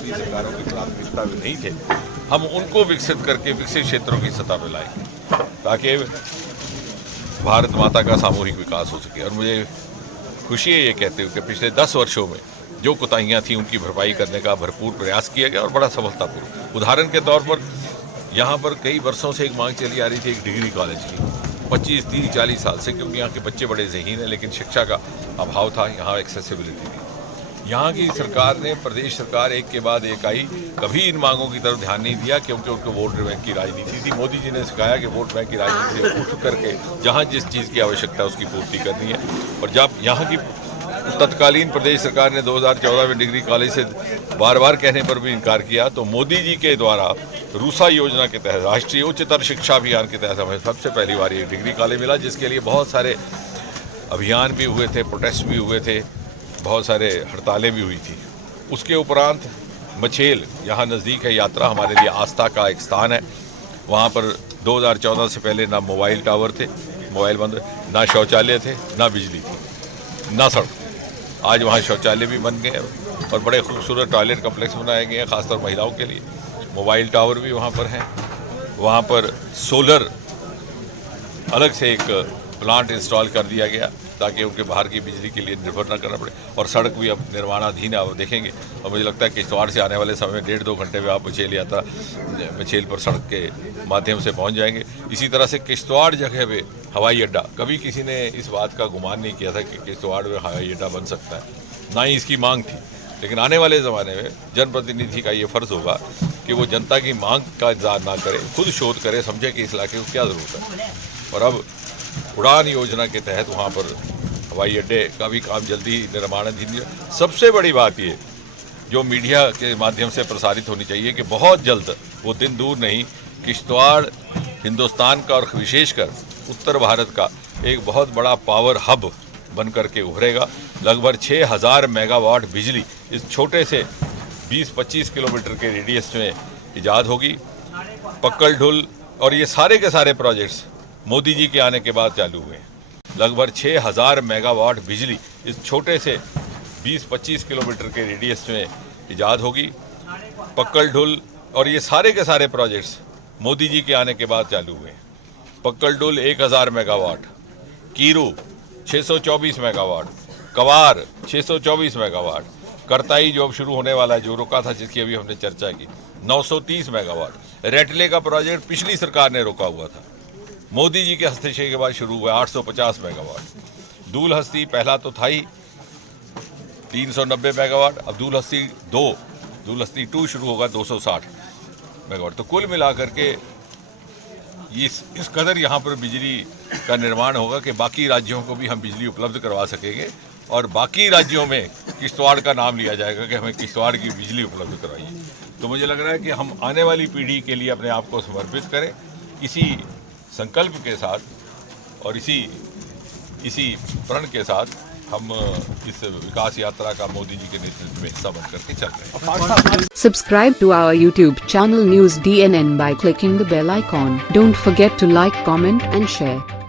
पिछली सरकारों की प्राथमिकता में नहीं थे, हम उनको विकसित करके विकसित क्षेत्रों की सतह पर लाएंगे ताकि भारत माता का सामूहिक विकास हो सके। और मुझे खुशी है ये कहते हुए कि पिछले 10 वर्षों में जो कोताहियाँ थी उनकी भरपाई करने का भरपूर प्रयास किया गया और बड़ा सफलतापूर्वक। उदाहरण के तौर पर यहाँ पर कई वर्षों से एक मांग चली आ रही थी एक डिग्री कॉलेज की, 25, 30, 40 साल से, क्योंकि यहाँ के बच्चे बड़े ज़हीन हैं लेकिन शिक्षा का अभाव था, यहाँ एक्सेसिबिलिटी थी। यहाँ की सरकार ने, प्रदेश सरकार एक के बाद एक आई, कभी इन मांगों की तरफ ध्यान नहीं दिया क्योंकि उनको वोट बैंक की राजनीति थी। मोदी जी ने सिखाया कि वोट बैंक की राजनीति से उठ करके जहाँ जिस चीज़ की आवश्यकता है उसकी पूर्ति करनी है। और जब यहाँ की तत्कालीन प्रदेश सरकार ने 2014 में डिग्री कॉलेज से बार बार कहने पर भी इनकार किया, तो मोदी जी के द्वारा रूसा योजना के तहत, राष्ट्रीय उच्चतर शिक्षा अभियान के तहत हमें सबसे पहली बार ये डिग्री कॉलेज मिला, जिसके लिए बहुत सारे अभियान भी हुए थे, प्रोटेस्ट भी हुए थे, बहुत सारे हड़तालें भी हुई थी। उसके उपरांत मछेल, यहाँ नज़दीक है यात्रा, हमारे लिए आस्था का एक स्थान है। वहाँ पर 2014 से पहले ना मोबाइल टावर थे, मोबाइल बंद, ना शौचालय थे, ना बिजली थी, ना सड़क। आज वहाँ शौचालय भी बन गए और बड़े खूबसूरत टॉयलेट कम्प्लेक्स बनाए गए हैं खासतौर महिलाओं के लिए। मोबाइल टावर भी वहाँ पर हैं। वहाँ पर सोलर अलग से एक प्लांट इंस्टॉल कर दिया गया ताकि उनके बाहर की बिजली के लिए निर्भर न करना पड़े। और सड़क भी अब निर्माणाधीन है, आप देखेंगे। और मुझे लगता है किश्तवाड़ से आने वाले समय में 1.5-2 घंटे में आप मछेल पर सड़क के माध्यम से पहुंच जाएंगे। इसी तरह से किश्तवाड़ जगह पे हवाई अड्डा, कभी किसी ने इस बात का गुमान नहीं किया था कि किश्तवाड़ में हवाई अड्डा बन सकता है, ना ही इसकी मांग थी। लेकिन आने वाले ज़माने में जनप्रतिनिधि का ये फ़र्ज़ होगा कि वो जनता की मांग का इंतजार ना करे, खुद शोध करे, समझे कि इस इलाके को क्या ज़रूरत है। और अब उड़ान योजना के तहत वहाँ पर हवाई अड्डे का भी काम जल्दी निर्माणाधीन है। सबसे बड़ी बात ये जो मीडिया के माध्यम से प्रसारित होनी चाहिए कि बहुत जल्द, वो दिन दूर नहीं, किश्तवाड़ हिंदुस्तान का और विशेषकर उत्तर भारत का एक बहुत बड़ा पावर हब बन करके उभरेगा। लगभग 6000 मेगावाट बिजली इस छोटे से 20-25 किलोमीटर के रेडियस में ईजाद होगी। पक्कल ढुल और ये सारे के सारे प्रोजेक्ट्स मोदी जी के आने के बाद चालू हुए हैं। लगभग 6000 मेगावाट बिजली इस छोटे से 20-25 किलोमीटर के रेडियस में ईजाद होगी। पक्कल ढुल और ये सारे के सारे प्रोजेक्ट्स मोदी जी के आने के बाद चालू हुए हैं। पक्कल ढुल 1000 मेगावाट, कीरू 624 मेगावाट, कवार 624 मेगावाट, करताई जो अब शुरू होने वाला है, जो रुका था, जिसकी अभी हमने चर्चा की, 930 मेगावाट। रेटले का प्रोजेक्ट पिछली सरकार ने रोका हुआ था, मोदी जी के हस्तक्षेप के बाद शुरू हुआ 850 मेगावाट। दूल हस्ती पहला तो था ही 390 मेगावाट, अब दूल हस्ती 2 शुरू होगा 260 मेगावाट। तो कुल मिलाकर के इस कदर यहाँ पर बिजली का निर्माण होगा कि बाकी राज्यों को भी हम बिजली उपलब्ध करवा सकेंगे और बाकी राज्यों में किश्तवाड़ का नाम लिया जाएगा कि हमें किश्तवाड़ की बिजली उपलब्ध करवाइए। तो मुझे लग रहा है कि हम आने वाली पीढ़ी के लिए अपने आप को समर्पित करें इसी संकल्प के साथ और इसी प्रण के साथ हम इस विकास यात्रा का मोदी जी के नेतृत्व में हिस्सा बन करके चल रहे हैं। Subscribe to our YouTube channel News DNN by clicking the bell icon. Don't forget to like, comment and share.